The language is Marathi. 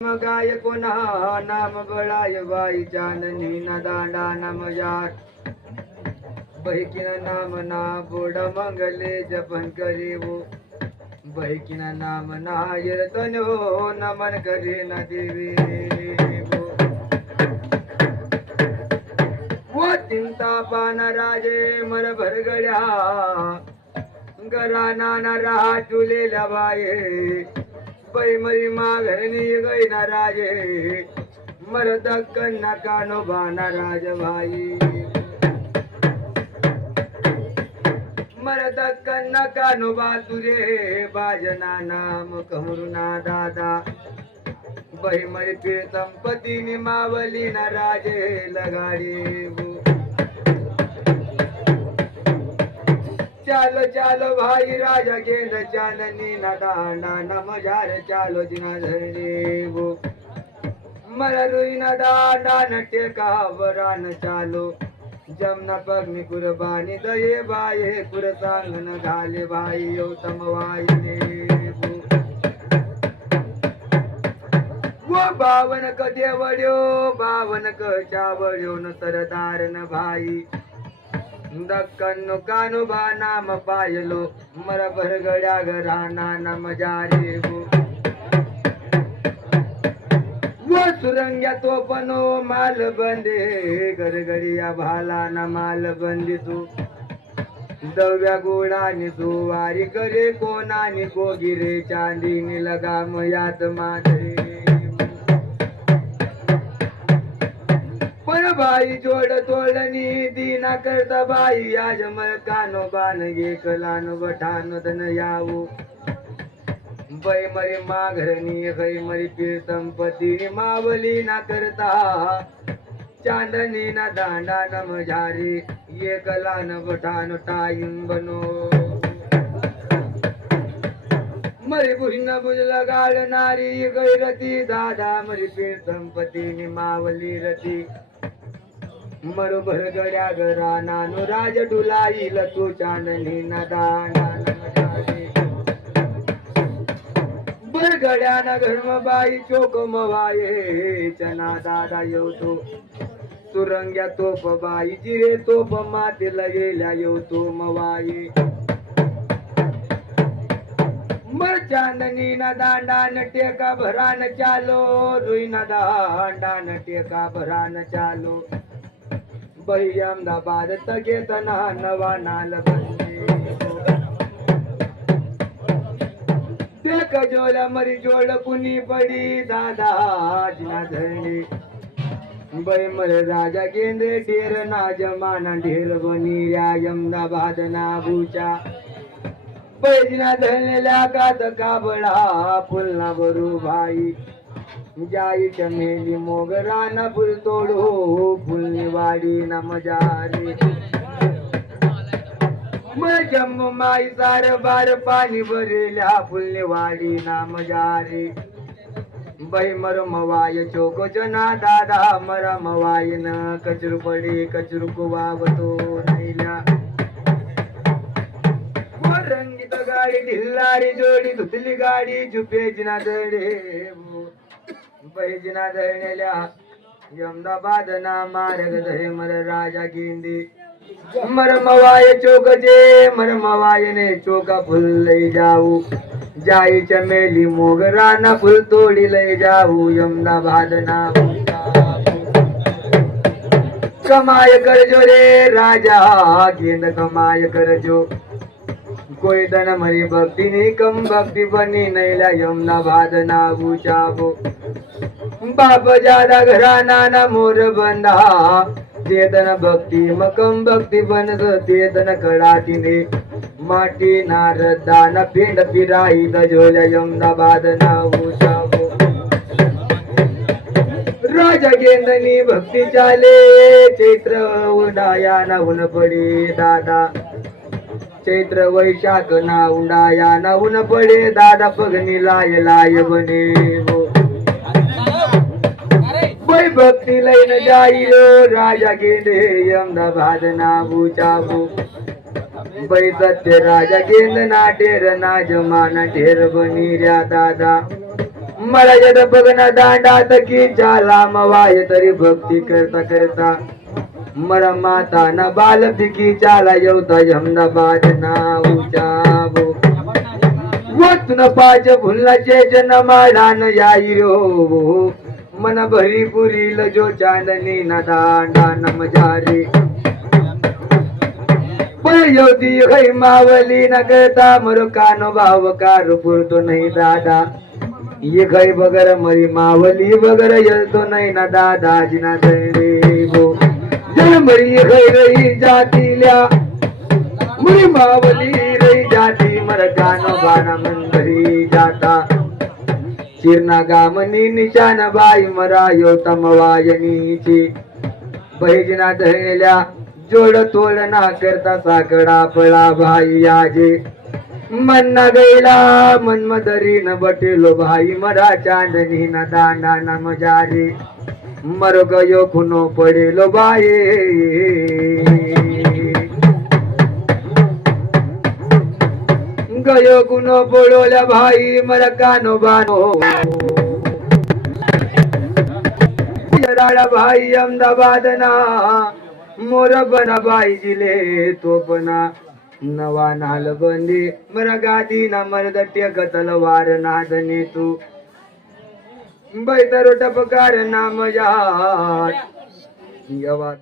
नाम गाय कोणा नाम बळाय बाई जाननी ना दांडा नाम यार बैकिन नाम ना बोड मंगले जपन करे वो बहिकिन नाम ना येतन हो नमन करे न देवी वो चिंता पान राजे मर भरगड्या गरा नाना राहा चुलेल्या बाये पै मरी माघरणी गई ना राजे। मर दक्कन नकानो बाना राज भाई मर दक्कन नकानो बा तुरे बाजना नाम कमरुना दादा। बै मरी फिर संपत्ती मावली ना राजे लगाडी चाल चालो भाई राजा गेल चालनी ना दांडा नमजार चालो जिना धरणे वो। मला रुई ना न चालो। जमना पग्नि कुरबानी दये बाय हे कुर भाई यो समवायने वो। बावन कदे देवड्यो बावन क चावड्यो न सरदार न भाई। दक्कन कानुबा नाम पायलो मर गड्या घराना नाम जारे गो वो सुरंग्या तो पनो माल बंदे गरगडिया भाला ना माल बंदी तू दव्या गुणानी तू वारी करे कोणानी कोगिरे चांदीनी लगाम यात माझे बाई जोड तोडणी दिना करता बाई. आज मलकान बान गे कलानो बठानो धन यावू. बै मरी माघरणी गै मरी तीर्थंपती मावली ना करता. चांदनी ना दांडा न मझारी ये कलान बठानो टाईम बनो. मरी भुजन भुजला गाळणारी गैरती दादा मरी संपती मावली रती. मरुभर गड्या गरा नानुराज डुलाईल तू चांदणी गड्या न घर्मबाई चोक मवाये चना दादा येवतो सुरंग्या तोप बाई जिरे तोप मातीला गेल्या येवतो मवाये. मर चांदनी ना दांडान टेका भरान चालो रुई न दांडान टेका भरान चालो. अहमदाबाद तगेतना नवा नाल देख जोला मरी जोड दादा धरणी राजा गेंद्रे ढेर ना जमाना ढेर बनी अहमदाबाद ना भूचा पैजना धरलेल्या गात काबडा फुलना बरू भाई जाई चमेली मोगरा ना फुल तोडू फुल वाडी ना मजारी माई सार बार पाणी भरेल्या फुलनी वाडी ना मजारी मर मवाय चोक जना दादा मर मवाय न कचरू पडी कचरू कुवावतो नैल्या रंगीत गाडी ढिल्लारी जोडी धुतली गाडी झुपेची जिना दडे पैजी ना અમદાવાદ ના માર્ગ ધરે મર રાજા ગીંદી. મરમવાય ચોક જે મરમવાય ને ચોક ફૂલ લઈ જાવું જાય ચમેલી મોગરા ના ફૂલ તોડી લઈ જાવું અમદાવાદ ના કમાય કરજો રે રાજા, ગેંદ કમાય કરજો. કોઈ દન મરી ભક્તિ ની કમ ભક્તિ બની નહીં લા યમના ના બુચાવો बाप जादा घरा नाना मोर बंदा चेतन भक्ती मकम भक्ती बनस चेतन कडातीने माटी नारदा न पिंड पिराई दजोल्या अहमदाबाद ना उषा राजगेंदनी भक्ती चाले चैत्र उडाया ना उन पडे दादा. चैत्र वैशाख ना उडाया ना उन पडे दादा पगनी लाय लाय बने वै भक्ती लैन जाईल राजा गेले अहमदाबाद ना बुचाबू बै सत्य राजा गेंद ઢેર टेर ना जमाना ढेर बनी ऱ्या मला जद बघन दांडात की चाला मवाय तरी भक्ती करता करता मला माता न बाल पिकी चाला येवता अहमदाबाद ना उचाबो वतन पाच फुलाचे जन माडा न याई रो मन भरी पुरील जो चांदनी न दांडा न मजारी पळयोती खै मावली न करता मरो कानो भाव कार पुरतो नाही दादा. ये खै बगर मरी मावली बगर यलतो नाही ना दादा जिना रे गो जन मरी खै रही जातील्या मुरी मावली रही जाती मर कानो बाना मंदरी जाता. चिरणा गामनी निशान बाई मरा यो तमवायनीची बहिजना दहेल्या जोड तोड ना करता साकडा पळा भाई याजे. मन न गैला मनमदरी न बटेलो भाई मरा चांदनी न दांडा न मजारे. मर गयो खुनो पडेलो बाये गयो गुनो पडोल्या भाई मर कानो बानो। राडा भाई अहमदाबाद ना मोर बना बाई जिले तो बना नवा नाल बंदी मरा गादी ना मरद टेक तलवार नादने तू। बैतरो टपकार नाम जात यवा